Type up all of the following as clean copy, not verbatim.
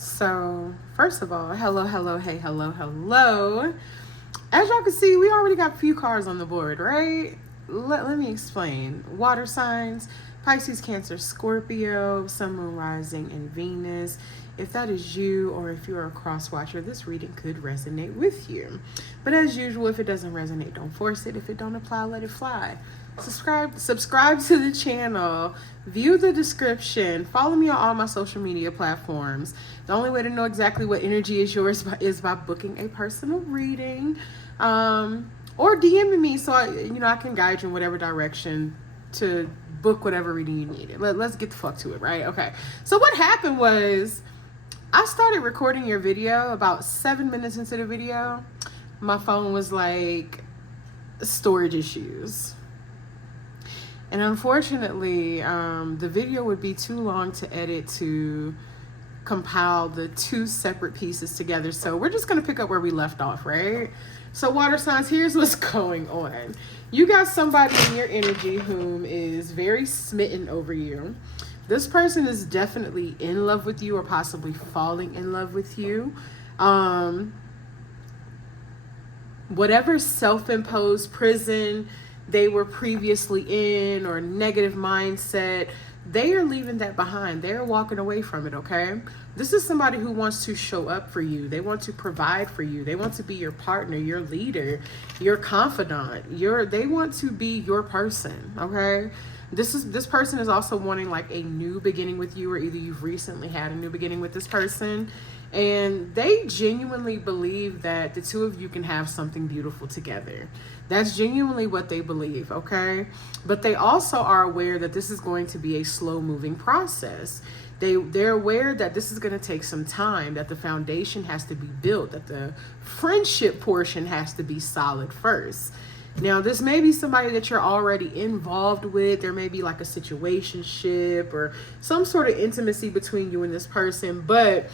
So, first of all, hello, hey, hello. As y'all can see, we already got a few cards on the board, right? Let me explain. Water signs, Pisces, Cancer, Scorpio, Sun, Moon, Rising, and Venus. If that is you, or if you're a cross watcher, this reading could resonate with you. But as usual, if it doesn't resonate, don't force it. If it don't apply, let it fly. Subscribe to the channel, view the description, follow me on all my social media platforms. The only way to know exactly what energy is yours is by booking a personal reading, or DMing me so I can guide you in whatever direction to book whatever reading you need. Let's get the fuck to it, right? Okay. So what happened was I started recording your video. About 7 minutes into the video, my phone was like, storage issues. And unfortunately, the video would be too long to edit to compile the two separate pieces together. So we're just going to pick up where we left off, right? So water signs, here's what's going on. You got somebody in your energy whom is very smitten over you. This person is definitely in love with you or possibly falling in love with you. Whatever self-imposed prison they were previously in or negative mindset, they are leaving that behind. They're walking away from it, okay? This is somebody who wants to show up for you. They want to provide for you. They want to be your partner, your leader, your confidant. They want to be your person, okay? This person is also wanting like a new beginning with you, or either you've recently had a new beginning with this person, and they genuinely believe that the two of you can have something beautiful together. That's genuinely what they believe, okay? But they also are aware that this is going to be a slow-moving process. They're aware that this is going to take some time, that the foundation has to be built, that the friendship portion has to be solid first. Now, this may be somebody that you're already involved with. There may be like a situationship or some sort of intimacy between you and this person, but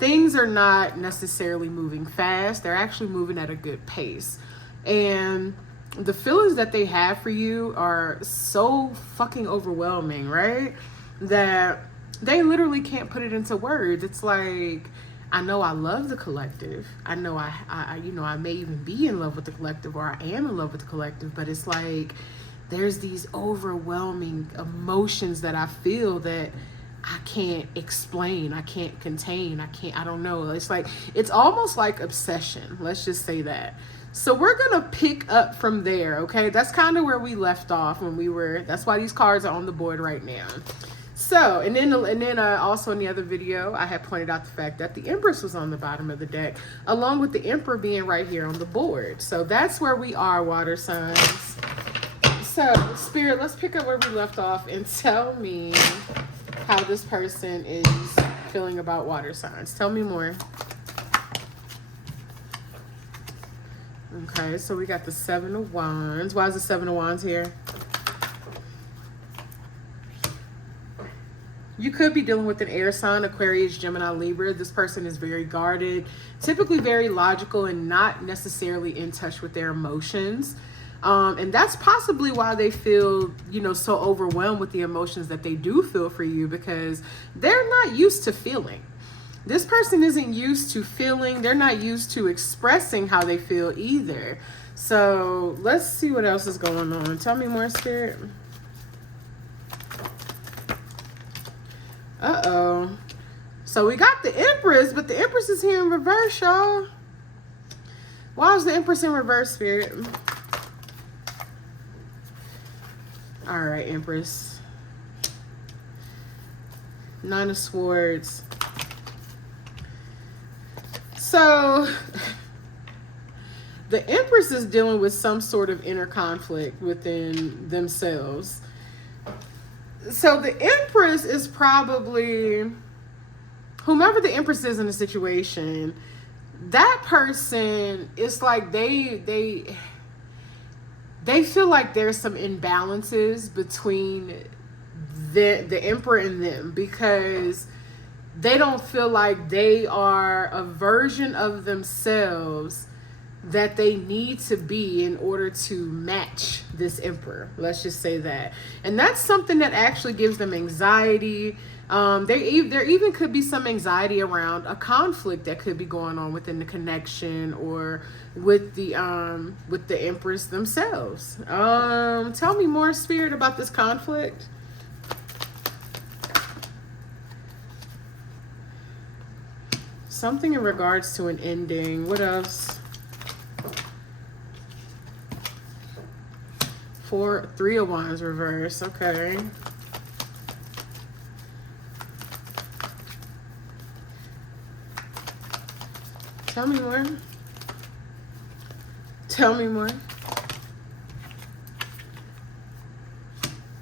things are not necessarily moving fast. They're actually moving at a good pace. And the feelings that they have for you are so fucking overwhelming, right? That they literally can't put it into words. It's like, I know I love the collective. I know I may even be in love with the collective, or I am in love with the collective, but it's like there's these overwhelming emotions that I feel that I can't explain, I can't contain, I don't know. It's almost like obsession. Let's just say that. So we're going to pick up from there, okay? That's kind of where we left off that's why these cards are on the board right now. So, and then also in the other video, I had pointed out the fact that the Empress was on the bottom of the deck, along with the Emperor being right here on the board. So that's where we are, water signs. So, Spirit, let's pick up where we left off and tell me how this person is feeling about water signs. Tell me more. Okay, so we got the Seven of Wands. Why is the Seven of Wands here? You could be dealing with an air sign, Aquarius, Gemini, Libra. This person is very guarded, typically very logical, and not necessarily in touch with their emotions. And that's possibly why they feel, so overwhelmed with the emotions that they do feel for you, because they're not used to feeling. This person isn't used to feeling. They're not used to expressing how they feel either. So let's see what else is going on. Tell me more, Spirit. Uh-oh. So we got the Empress, but the Empress is here in reverse, y'all. Why is the Empress in reverse, Spirit? All right, Empress. Nine of Swords. So the Empress is dealing with some sort of inner conflict within themselves. So the Empress is probably, whomever the Empress is in the situation, that person, it's like they feel like there's some imbalances between the Emperor and them, because they don't feel like they are a version of themselves that they need to be in order to match this Emperor. Let's just say that. And that's something that actually gives them anxiety. There even could be some anxiety around a conflict that could be going on within the connection or with the Empress themselves. Tell me more, Spirit, about this conflict. Something in regards to an ending. What else? 3 of Wands reverse. Okay. Tell me more. Tell me more.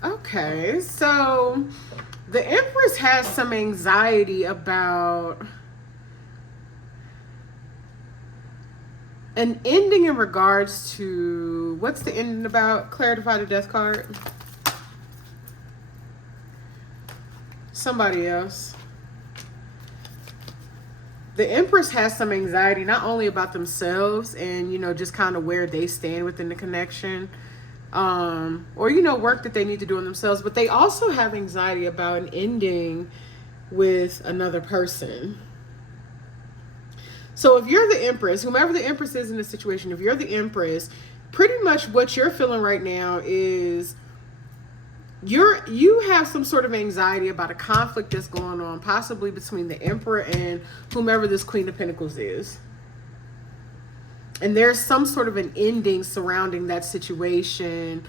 Okay, so the Empress has some anxiety about an ending in regards to, what's the ending about? Clarify the Death card. Somebody else. The Empress has some anxiety, not only about themselves and, you know, just kind of where they stand within the connection, or, you know, work that they need to do on themselves, but they also have anxiety about an ending with another person. So if you're the Empress, whomever the Empress is in the situation, if you're the Empress, pretty much what you're feeling right now is you have some sort of anxiety about a conflict that's going on, possibly between the Emperor and whomever this Queen of Pentacles is. And there's some sort of an ending surrounding that situation.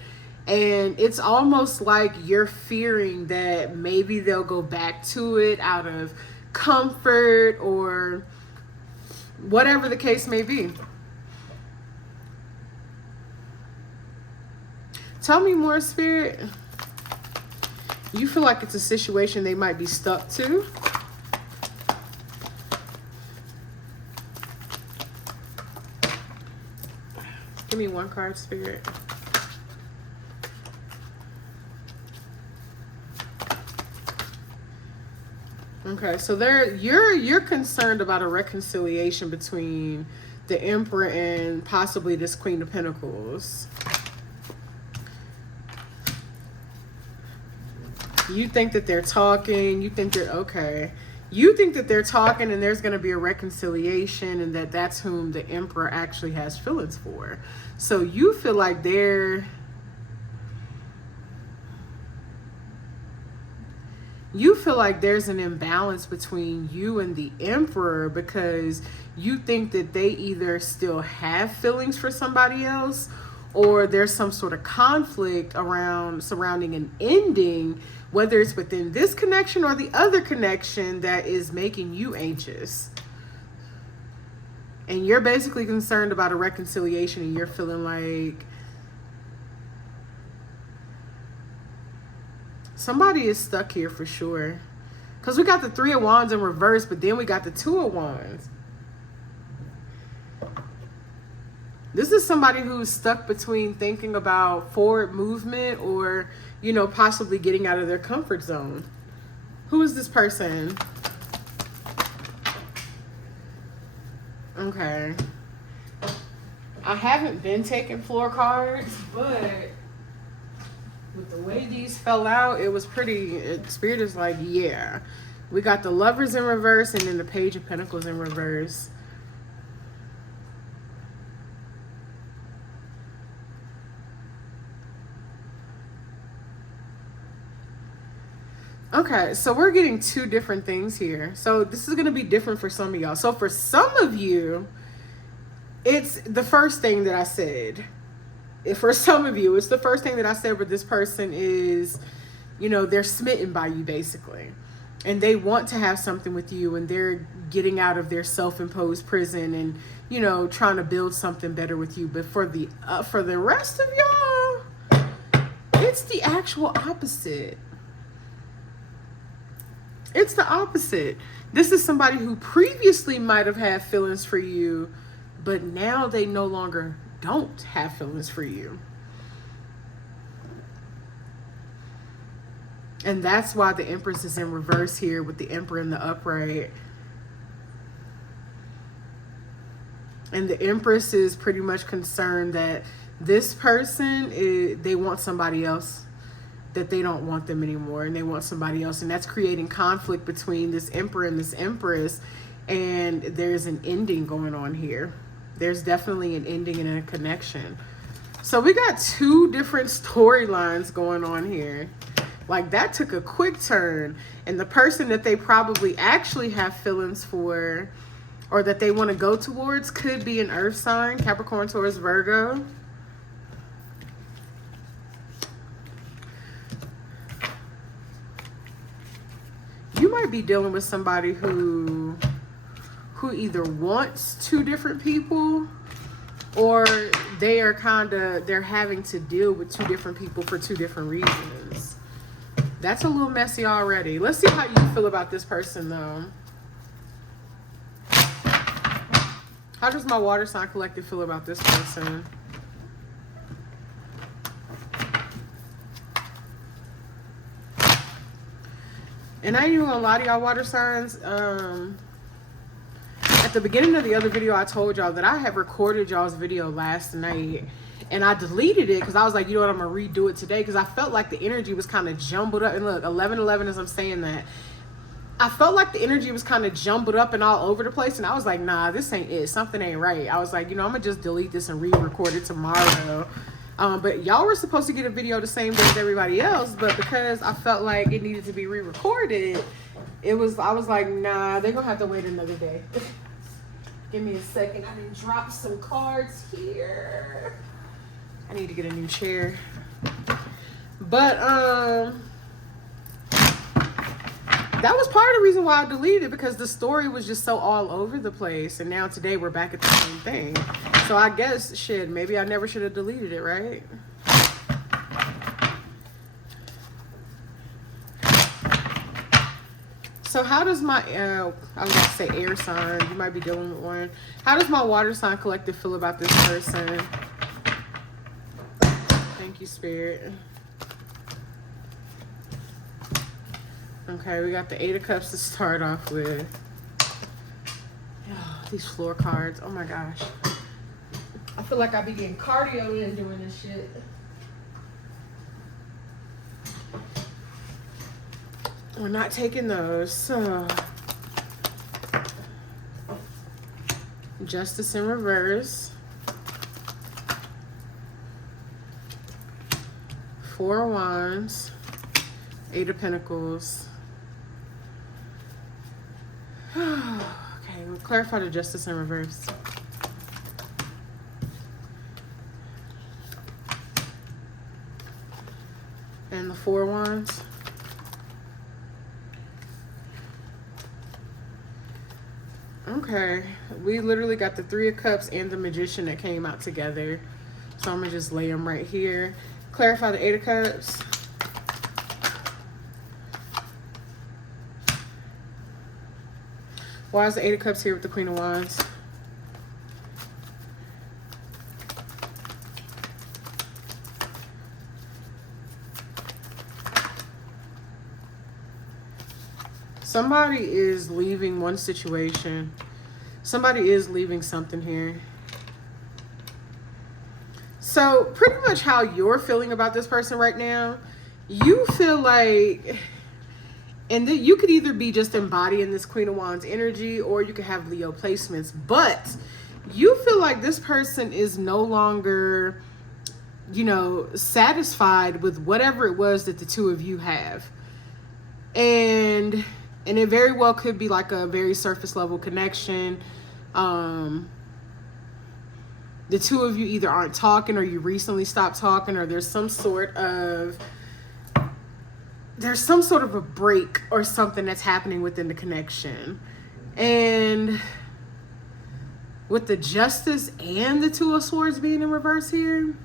And it's almost like you're fearing that maybe they'll go back to it out of comfort or whatever the case may be. Tell me more, Spirit. You feel like it's a situation they might be stuck to. Give me one card, Spirit. Okay, so you're concerned about a reconciliation between the Emperor and possibly this Queen of Pentacles. You think that they're talking, you think they're okay. You think that they're talking and there's going to be a reconciliation and that's whom the Emperor actually has feelings for. So you feel like there's an imbalance between you and the Emperor because you think that they either still have feelings for somebody else or there's some sort of conflict surrounding an ending, whether it's within this connection or the other connection that is making you anxious. And you're basically concerned about a reconciliation and you're feeling like somebody is stuck here for sure. Because we got the 3 of Wands in reverse, but then we got the 2 of Wands. This is somebody who's stuck between thinking about forward movement or, you know, possibly getting out of their comfort zone. Who is this person? Okay. I haven't been taking floor cards, but with the way these fell out, it was pretty, Spirit is like, yeah. We got the Lovers in reverse and then the Page of Pentacles in reverse. Okay, so we're getting 2 different things here. So this is going to be different for some of y'all. So for some of you, it's the first thing that I said. For some of you, it's the first thing that I said where this person is, you know, they're smitten by you basically. And they want to have something with you and they're getting out of their self-imposed prison and, you know, trying to build something better with you. But for the rest of y'all, it's the actual opposite. It's the opposite. This is somebody who previously might have had feelings for you, but now they no longer don't have feelings for you. And that's why the Empress is in reverse here with the Emperor in the upright. And the Empress is pretty much concerned that this person, they want somebody else. that they don't want them anymore and they want somebody else. And that's creating conflict between this emperor and this empress. And there's an ending going on here. There's definitely an ending and a connection. So we got two different storylines going on here. Like, that took a quick turn. And the person that they probably actually have feelings for, or that they want to go towards, could be an earth sign, Capricorn, Taurus, Virgo. You might be dealing with somebody who either wants two different people, or they're having to deal with two different people for two different reasons. That's a little messy already. Let's see how you feel about this person, though. How does my water sign collective feel about this person? And I ain't even gonna lie to y'all, water signs. At the beginning of the other video, I told y'all that I had recorded y'all's video last night. And I deleted it because I was like, you know what, I'm going to redo it today. Because I felt like the energy was kind of jumbled up. And look, 11/11 as I'm saying that. I felt like the energy was kind of jumbled up and all over the place. And I was like, nah, this ain't it. Something ain't right. I was like, you know, I'm going to just delete this and re-record it tomorrow. But y'all were supposed to get a video the same day as everybody else. But because I felt like it needed to be re-recorded, I was like, nah, they're going to have to wait another day. Give me a second. I didn't drop some cards here. I need to get a new chair. But that was part of the reason why I deleted it, because the story was just so all over the place. And now today we're back at the same thing. So I guess, shit, maybe I never should have deleted it, right? So how does my, I was going to say air sign, you might be dealing with one. How does my water sign collective feel about this person? Thank you, Spirit. Okay, we got the 8 of Cups to start off with. Oh, these floor cards, oh my gosh. I feel like I be getting cardio in doing this shit. We're not taking those. So. Justice in reverse. 4 of Wands. 8 of Pentacles. Okay, we'll clarify the Justice in reverse. And the 4 of Wands. Okay, we literally got the 3 of Cups and the Magician that came out together. So I'm going to just lay them right here. Clarify the 8 of Cups. Why is the 8 of Cups here with the Queen of Wands? Somebody is leaving one situation. Somebody is leaving something here. So pretty much how you're feeling about this person right now, you feel like, and then you could either be just embodying this Queen of Wands energy, or you could have Leo placements, but you feel like this person is no longer, you know, satisfied with whatever it was that the two of you have. And it very well could be like a very surface level connection. The two of you either aren't talking, or you recently stopped talking, or there's some sort of a break or something that's happening within the connection. And with the Justice and the 2 of Swords being in reverse here,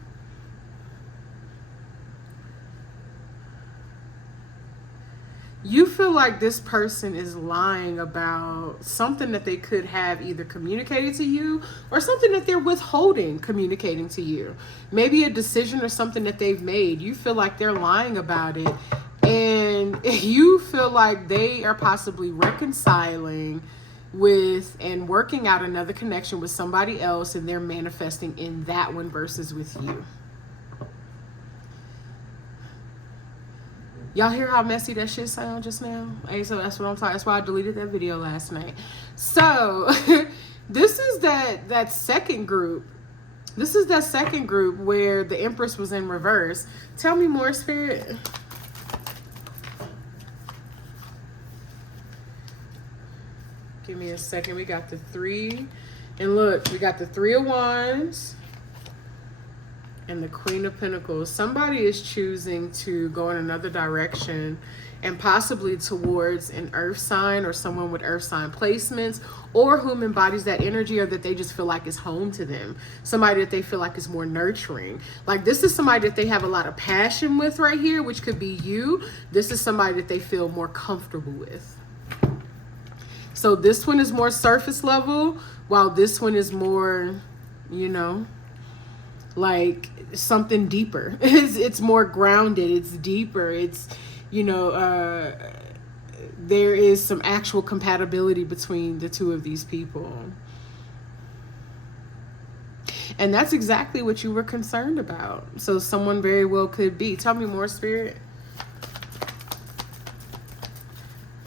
you feel like this person is lying about something that they could have either communicated to you, or something that they're withholding communicating to you. Maybe a decision or something that they've made. You feel like they're lying about it. And you feel like they are possibly reconciling with and working out another connection with somebody else, and they're manifesting in that one versus with you. Y'all hear how messy that shit sound just now? Hey, so that's what I'm talking. That's why I deleted that video last night. So this is that second group. This is that second group where the Empress was in reverse. Tell me more, Spirit. Give me a second. We got the 3. And look, we got the 3 of Wands and the Queen of Pentacles. Somebody is choosing to go in another direction and possibly towards an earth sign or someone with earth sign placements, or whom embodies that energy, or that they just feel like is home to them. Somebody that they feel like is more nurturing. Like this is somebody that they have a lot of passion with right here, which could be you. This is somebody that they feel more comfortable with. So this one is more surface level, while this one is more, you know, like something deeper. It's more grounded. It's deeper. It's, you know, there is some actual compatibility between the two of these people. And that's exactly what you were concerned about. So someone very well could be. Tell me more, Spirit.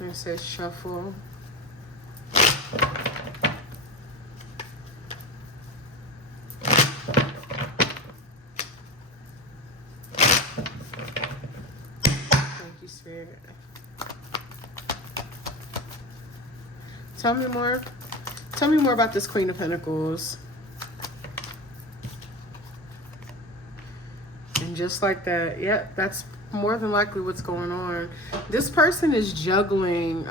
It says shuffle. Spirit. Tell me more. Tell me more about this Queen of Pentacles. And just like that, yep, that's more than likely what's going on. This person is juggling.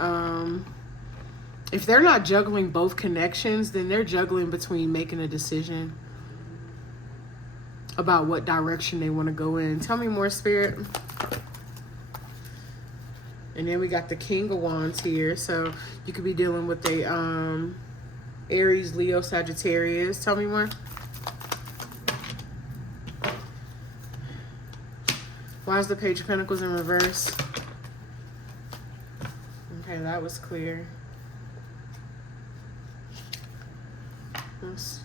If they're not juggling both connections, then they're juggling between making a decision about what direction they want to go in. Tell me more, Spirit. And then we got the King of Wands here. So you could be dealing with a Aries, Leo, Sagittarius. Tell me more. Why is the Page of Pentacles in reverse? Okay, that was clear.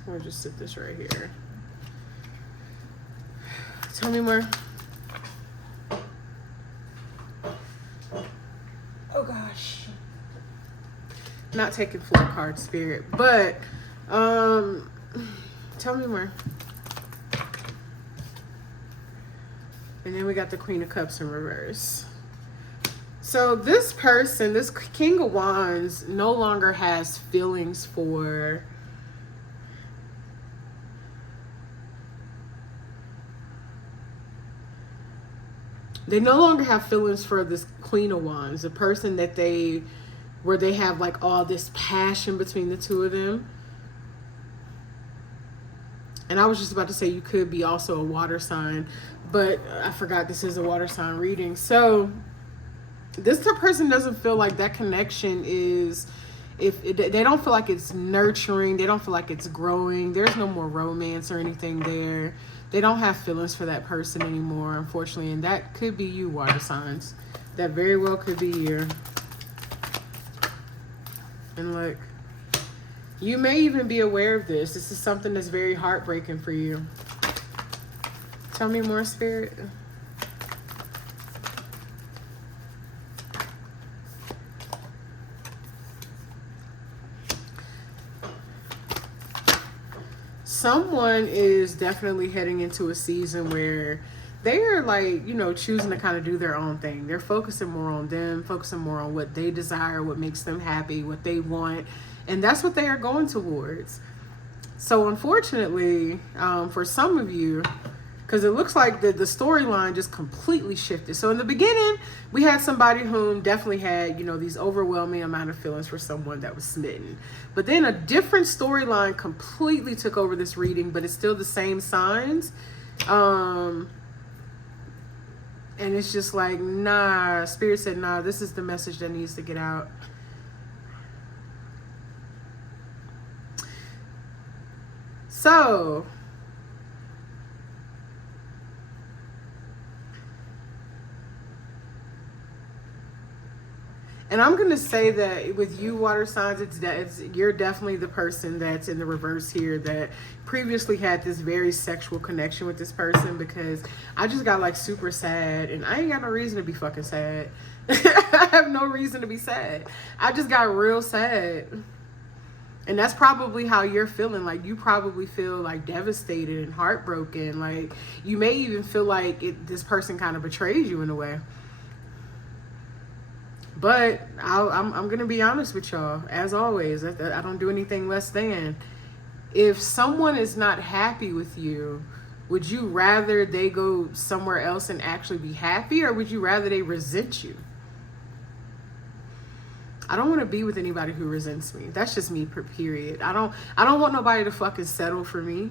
We'll just sit this right here. Tell me more. Oh gosh. Not taking full card, Spirit, but tell me more. And then we got the Queen of Cups in reverse. So this person, this King of Wands, no longer has feelings for they no longer have feelings for this Queen of Wands, the person that where they have like all this passion between the two of them. And I was just about to say you could be also a water sign, but I forgot this is a water sign reading. So this person doesn't feel like that connection is, they don't feel like it's nurturing. They don't feel like it's growing. There's no more romance or anything there. They don't have feelings for that person anymore, unfortunately. And that could be you, water signs. That very well could be you. And look, you may even be aware of this. This is something that's very heartbreaking for you. Tell me more, Spirit. Someone is definitely heading into a season where they are like, you know, choosing to kind of do their own thing. They're focusing more on them, focusing more on what they desire, what makes them happy, what they want. And that's what they are going towards. So unfortunately, for some of you, because it looks like the storyline just completely shifted. So in the beginning, we had somebody whom definitely had, you know, these overwhelming amount of feelings for someone that was smitten. But then a different storyline completely took over this reading, but it's still the same signs. And it's just like, nah, Spirit said, nah, this is the message that needs to get out. So, And I'm going to say that with you, water signs, you're definitely the person that's in the reverse here that previously had this very sexual connection with this person, because I just got like super sad, and I ain't got no reason to be fucking sad. I have no reason to be sad. I just got real sad. And that's probably how you're feeling. Like, you probably feel like devastated and heartbroken. Like, you may even feel like this person kind of betrays you in a way. But I'm going to be honest with y'all. As always, I don't do anything less than. If someone is not happy with you, would you rather they go somewhere else and actually be happy, or would you rather they resent you? I don't want to be with anybody who resents me. That's just me, period. I don't want nobody to fucking settle for me.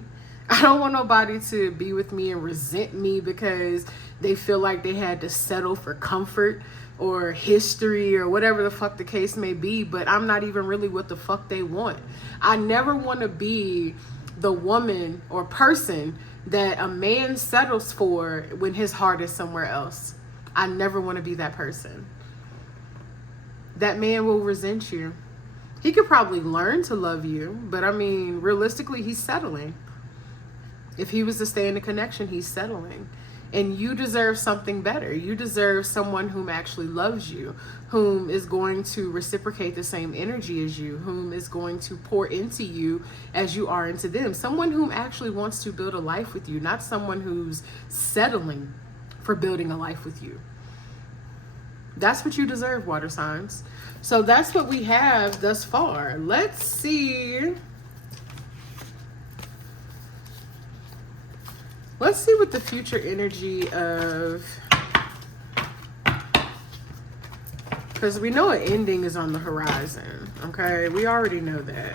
I don't want nobody to be with me and resent me because they feel like they had to settle for comfort or history or whatever the fuck the case may be, but I'm not even really what the fuck they want. I never want to be the woman or person that a man settles for when his heart is somewhere else. I never want to be that person. That man will resent you. He could probably learn to love you, but I mean, realistically, he's settling. If he was to stay in a connection, he's settling. And you deserve something better. You deserve someone whom actually loves you, whom is going to reciprocate the same energy as you, whom is going to pour into you as you are into them. Someone whom actually wants to build a life with you, not someone who's settling for building a life with you. That's what you deserve, water signs. So that's what we have thus far. Let's see. Let's see what the future energy of, because we know an ending is on the horizon, okay? We already know that.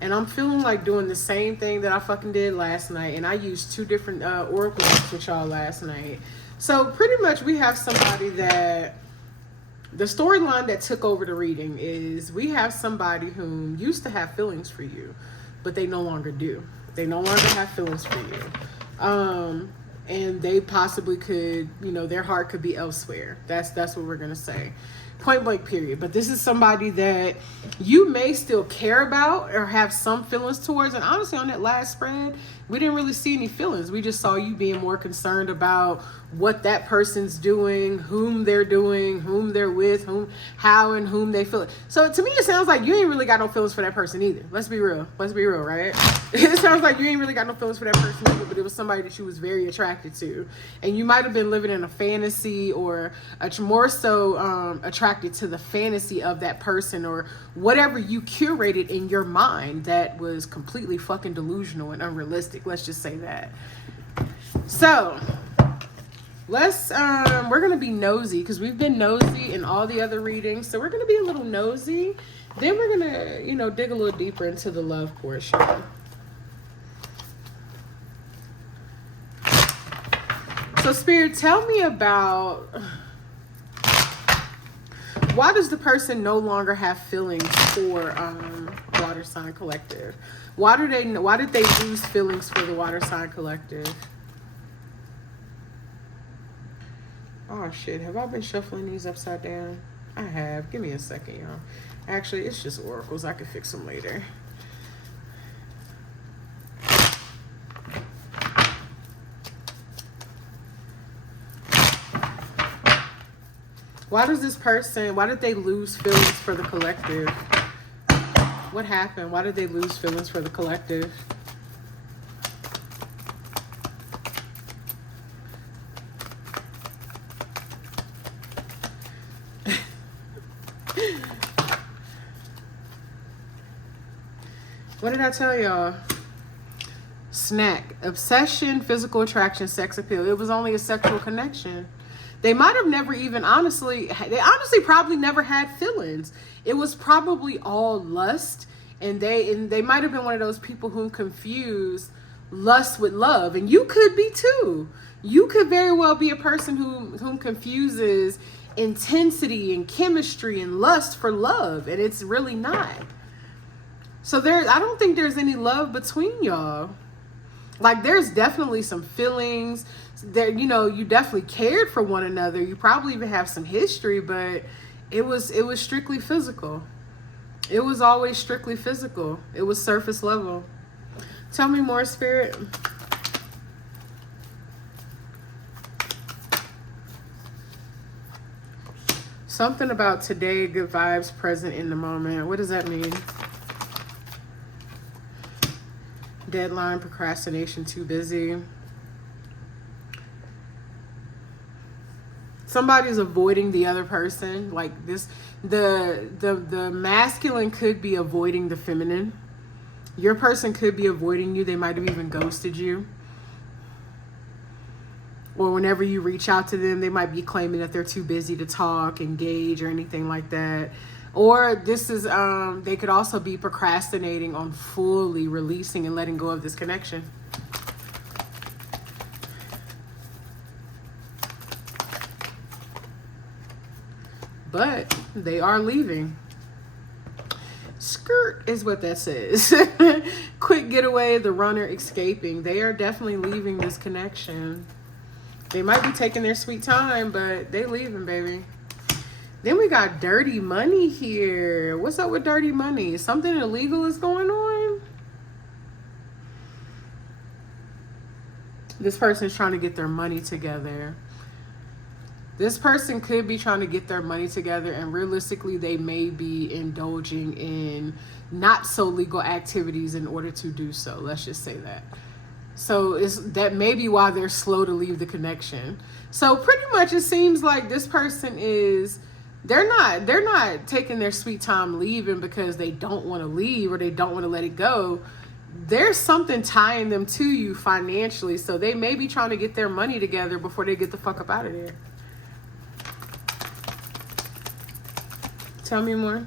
And I'm feeling like doing the same thing that I fucking did last night. And I used two different oracle decks with y'all last night. So pretty much we have somebody that, the storyline that took over the reading is we have somebody who used to have feelings for you, but they no longer do. They no longer have feelings for you. And they possibly could, you know, their heart could be elsewhere. That's what we're going to say. Point blank, period. But this is somebody that you may still care about or have some feelings towards. And honestly, on that last spread, we didn't really see any feelings. We just saw you being more concerned about what that person's doing, whom they're doing, whom they're with, how and whom they feel. So to me, it sounds like you ain't really got no feelings for that person either. Let's be real. Let's be real, right? It sounds like you ain't really got no feelings for that person either, but it was somebody that you was very attracted to. And you might have been living in a fantasy, or more so attracted to the fantasy of that person, or whatever you curated in your mind that was completely fucking delusional and unrealistic. Let's just say that. So we're gonna be nosy, because we've been nosy in all the other readings, so we're gonna be a little nosy. Then we're gonna, you know, dig a little deeper into the love portion. So Spirit, tell me about, why does the person no longer have feelings for Water Sign Collective? Why did they lose feelings for the Water Sign Collective? Oh shit, have I been shuffling these upside down? I have. Give me a second, y'all. Actually, it's just oracles. I can fix them later. Why did they lose feelings for the collective? What happened? Why did they lose feelings for the collective? What did I tell y'all? Snack. Obsession, physical attraction, sex appeal. It was only a sexual connection. They might have never even they honestly probably never had feelings. It was probably all lust, and they might have been one of those people who confused lust with love. And you could be too. You could very well be a person whom confuses intensity and chemistry and lust for love, and it's really not. So I don't think there's any love between y'all. Like, there's definitely some feelings that, you know, you definitely cared for one another. You probably even have some history, but it was strictly physical. It was always strictly physical. It was surface level. Tell me more, Spirit. Something about today, good vibes, present in the moment. What does that mean? Deadline, procrastination, too busy. Somebody's avoiding the other person. Like this, the masculine could be avoiding the feminine. Your person could be avoiding you. They might have even ghosted you. Or whenever you reach out to them, they might be claiming that they're too busy to talk, engage, or anything like that. Or this is, they could also be procrastinating on fully releasing and letting go of this connection. But they are leaving. Skirt is what that says. Quick getaway, the runner escaping. They are definitely leaving this connection. They might be taking their sweet time, but they leaving, baby. Then we got dirty money here. What's up with dirty money? Something illegal is going on? This person's trying to get their money together. This person could be trying to get their money together, and realistically, they may be indulging in not so legal activities in order to do so. Let's just say that. So that may be why they're slow to leave the connection. So pretty much it seems like this person is, they're not taking their sweet time leaving because they don't want to leave or they don't want to let it go. There's something tying them to you financially. So they may be trying to get their money together before they get the fuck up out of there. Tell me more.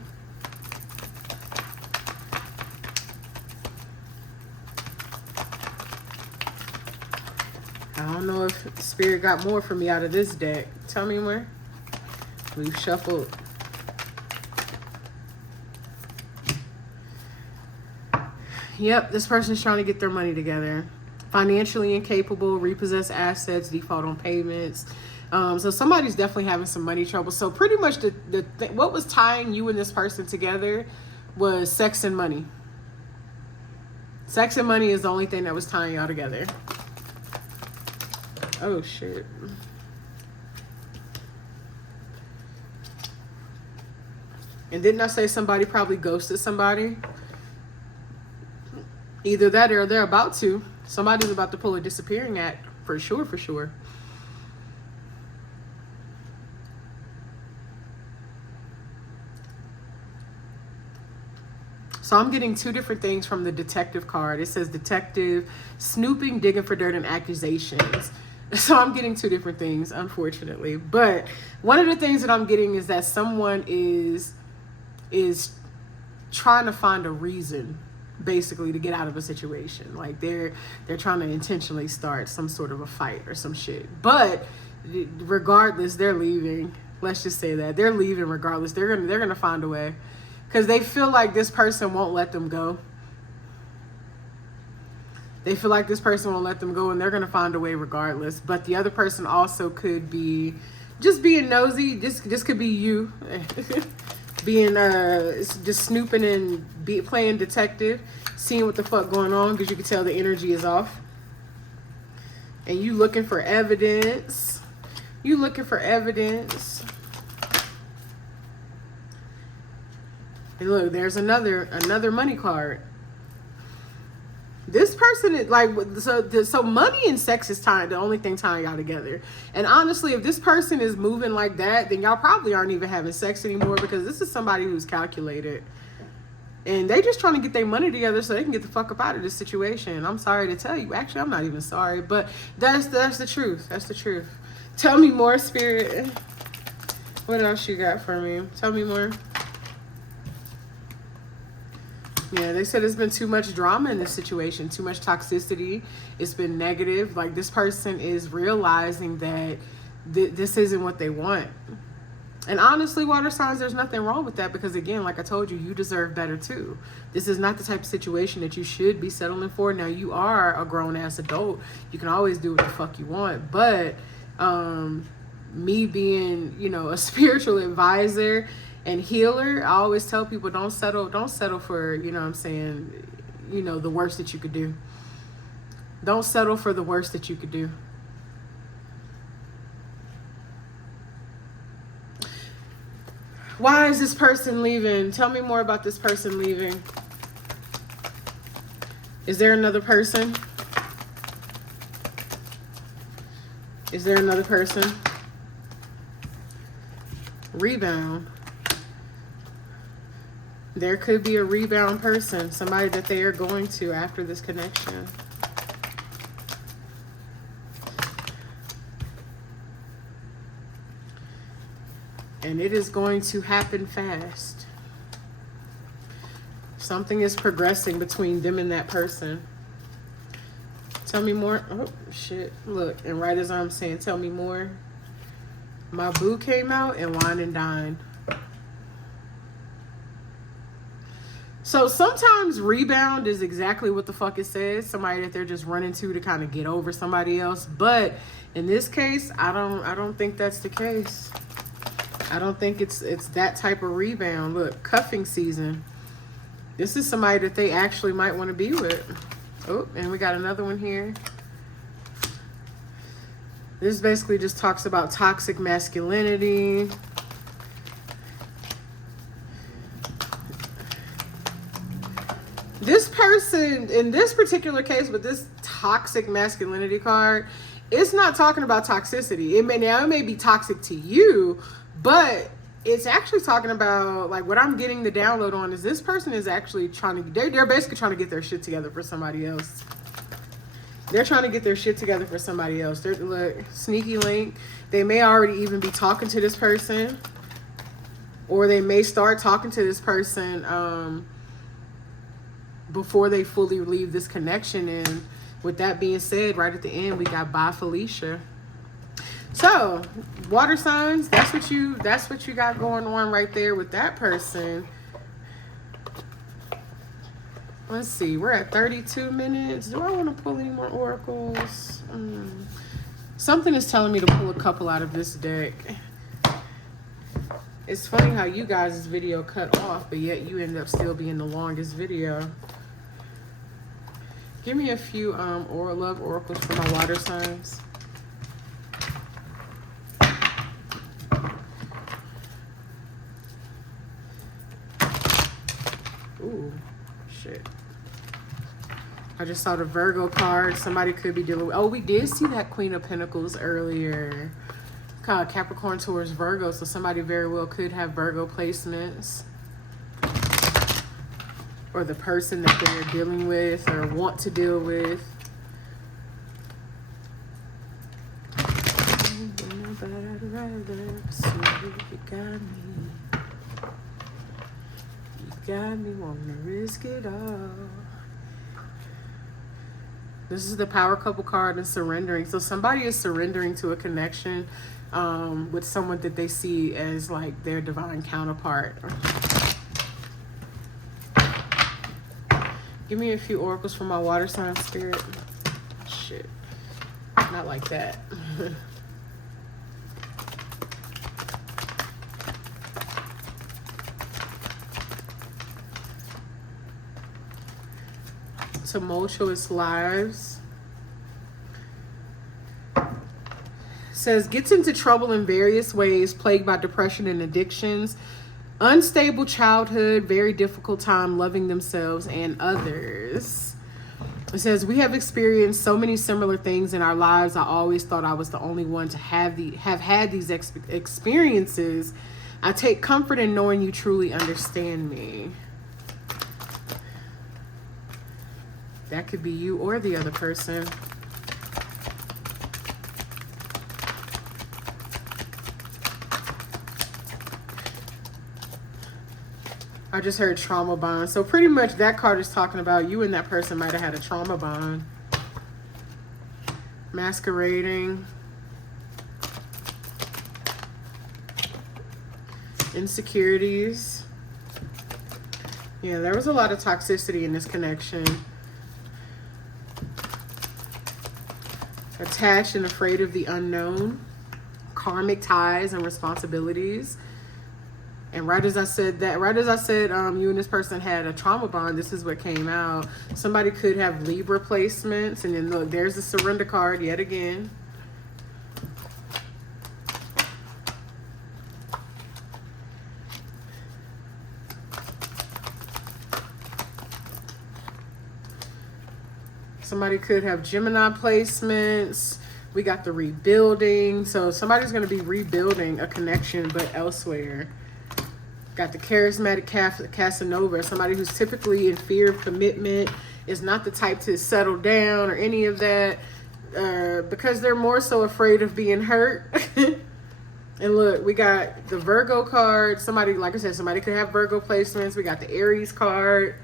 I don't know if Spirit got more for me out of this deck. Tell me more. We've shuffled. Yep, this person's trying to get their money together. Financially incapable, repossess assets, default on payments. So somebody's definitely having some money trouble. So pretty much what was tying you and this person together was sex and money. Sex and money is the only thing that was tying y'all together. Oh, shit. And didn't I say somebody probably ghosted somebody? Either that or they're about to. Somebody's about to pull a disappearing act. For sure, for sure. So I'm getting two different things from the detective card. It says detective, snooping, digging for dirt, and accusations. So I'm getting two different things, unfortunately. But one of the things that I'm getting is that someone is trying to find a reason, basically, to get out of a situation. Like they're trying to intentionally start some sort of a fight or some shit. But regardless, they're leaving. Let's just say that they're leaving regardless. They're gonna find a way. Because they feel like this person won't let them go. They feel like this person won't let them go, and they're going to find a way regardless. But the other person also could be just being nosy. This could be you. Being, just snooping and playing detective. Seeing what the fuck going on, because you can tell the energy is off. And you looking for evidence. You looking for evidence. Hey, look, there's another money card. This person is like, so money and sex is the only thing tying y'all together. And honestly, if this person is moving like that, then y'all probably aren't even having sex anymore, because this is somebody who's calculated. And they just trying to get their money together so they can get the fuck up out of this situation. I'm sorry to tell you. Actually, I'm not even sorry, but that's the truth. That's the truth. Tell me more, Spirit. What else you got for me? Tell me more. Yeah, they said there's been too much drama in this situation, too much toxicity. It's been negative. Like, this person is realizing that this isn't what they want. And honestly, water signs, there's nothing wrong with that because, again, like I told you, you deserve better too. This is not the type of situation that you should be settling for. Now, you are a grown-ass adult. You can always do what the fuck you want. But me being, you know, a spiritual advisor and healer, I always tell people don't settle for, you know what I'm saying, you know, the worst that you could do. Don't settle for the worst that you could do. Why is this person leaving? Tell me more about this person leaving. Is there another person? Is there another person? Rebound. There could be a rebound person, somebody that they are going to after this connection. And it is going to happen fast. Something is progressing between them and that person. Tell me more. Oh, shit. Look, and right as I'm saying, tell me more, my boo came out and wine and dined. So sometimes rebound is exactly what the fuck it says. Somebody that they're just running to kind of get over somebody else. But in this case, I don't think that's the case. I don't think it's that type of rebound. Look, cuffing season. This is somebody that they actually might want to be with. Oh, and we got another one here. This basically just talks about toxic masculinity. This person, in this particular case, with this toxic masculinity card, it's not talking about toxicity. It may be toxic to you, but it's actually talking about, like, what I'm getting the download on is this person is actually trying to, they're basically trying to get their shit together for somebody else. They're trying to get their shit together for somebody else. They're, look, sneaky link. They may already even be talking to this person, or they may start talking to this person before they fully leave this connection. And with that being said, right at the end, we got bye Felicia. So, water signs, that's what you got going on right there with that person. Let's see, we're at 32 minutes. Do I want to pull any more oracles? Something is telling me to pull a couple out of this deck. It's funny how you guys' video cut off, but yet you end up still being the longest video. Give me a few love oracles for my water signs. Ooh, shit. I just saw the Virgo card. Somebody could be dealing with... Oh, we did see that Queen of Pentacles earlier. Capricorn, Taurus, Virgo. So somebody very well could have Virgo placements. Or the person that they're dealing with or want to deal with. You got me wanting to risk it all. This is the Power Couple card and surrendering. So somebody is surrendering to a connection with someone that they see as like their divine counterpart. Give me a few oracles for my water sign spirit. Shit. Not like that. Tumultuous lives. Says gets into trouble in various ways, plagued by depression and addictions, unstable childhood, very difficult time loving themselves and others. It says we have experienced so many similar things in our lives. I always thought I was the only one to have had these experiences. I take comfort in knowing you truly understand me. That could be you or the other person. I just heard trauma bond. So pretty much that card is talking about you and that person might have had a trauma bond. Masquerading. insecurities. Yeah, there was a lot of toxicity in this connection. Attached and afraid of the unknown. Karmic ties and responsibilities. And right as I said, you and this person had a trauma bond, this is what came out. Somebody could have Libra placements. And then look, there's the surrender card yet again. Somebody could have Gemini placements. We got the rebuilding. So somebody's going to be rebuilding a connection, but elsewhere. Got the charismatic Casanova. Somebody who's typically in fear of commitment, is not the type to settle down or any of that. Because they're more so afraid of being hurt. And look, we got the Virgo card. Somebody, like I said, somebody could have Virgo placements. We got the Aries card.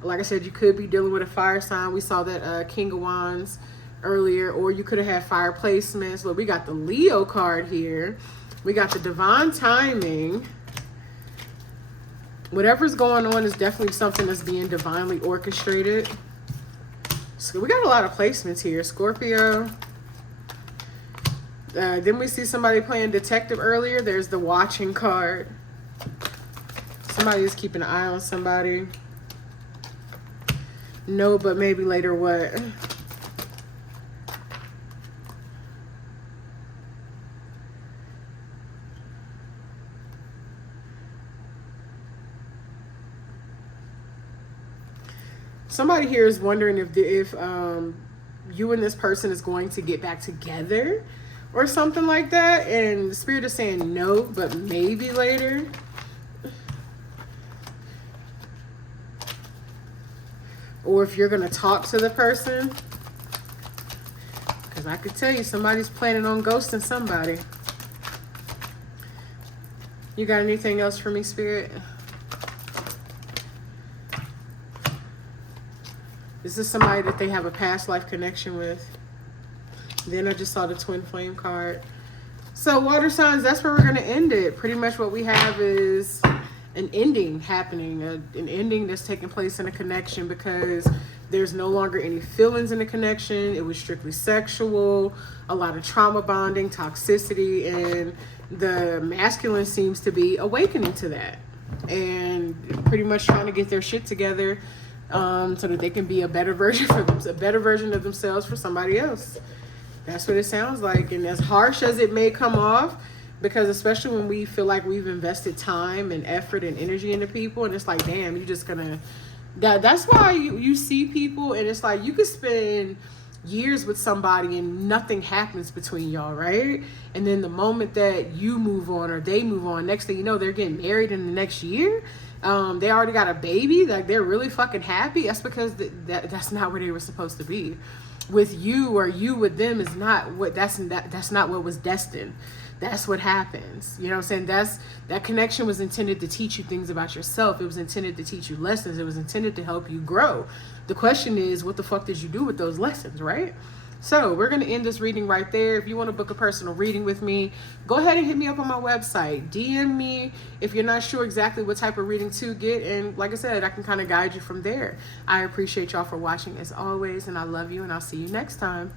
Like I said, you could be dealing with a fire sign. We saw that King of Wands earlier. Or you could have had fire placements. Look, we got the Leo card here. We got the divine timing. Whatever's going on is definitely something that's being divinely orchestrated. So we got a lot of placements here. Scorpio. Then we see somebody playing detective earlier. There's the watching card. Somebody is keeping an eye on somebody. No, but maybe later what? Somebody here is wondering if you and this person is going to get back together or something like that. And the spirit is saying no, but maybe later. Or if you're going to talk to the person. Because I could tell you somebody's planning on ghosting somebody. You got anything else for me, Spirit? This is somebody that they have a past life connection with. Then I just saw the twin flame card. So water signs, that's where we're going to end it. Pretty much what we have is an ending happening, an ending that's taking place in a connection because there's no longer any feelings in the connection. It was strictly sexual, a lot of trauma bonding, toxicity, and the masculine seems to be awakening to that and pretty much trying to get their shit together so that they can be a better version for them, a better version of themselves for somebody else. That's what it sounds like. And as harsh as it may come off, because especially when we feel like we've invested time and effort and energy into people, and it's like, damn, you're just gonna, that's why you see people and it's like you could spend years with somebody and nothing happens between y'all, right? And then the moment that you move on or they move on, next thing you know, they're getting married in the next year. They already got a baby, like they're really fucking happy. That's because that's not where they were supposed to be. With you or you with them is not what that's not what was destined. That's what happens. You know what I'm saying? That connection was intended to teach you things about yourself. It was intended to teach you lessons. It was intended to help you grow. The question is, what the fuck did you do with those lessons, right? So we're going to end this reading right there. If you want to book a personal reading with me, go ahead and hit me up on my website. DM me if you're not sure exactly what type of reading to get. And like I said, I can kind of guide you from there. I appreciate y'all for watching as always, and I love you, and I'll see you next time.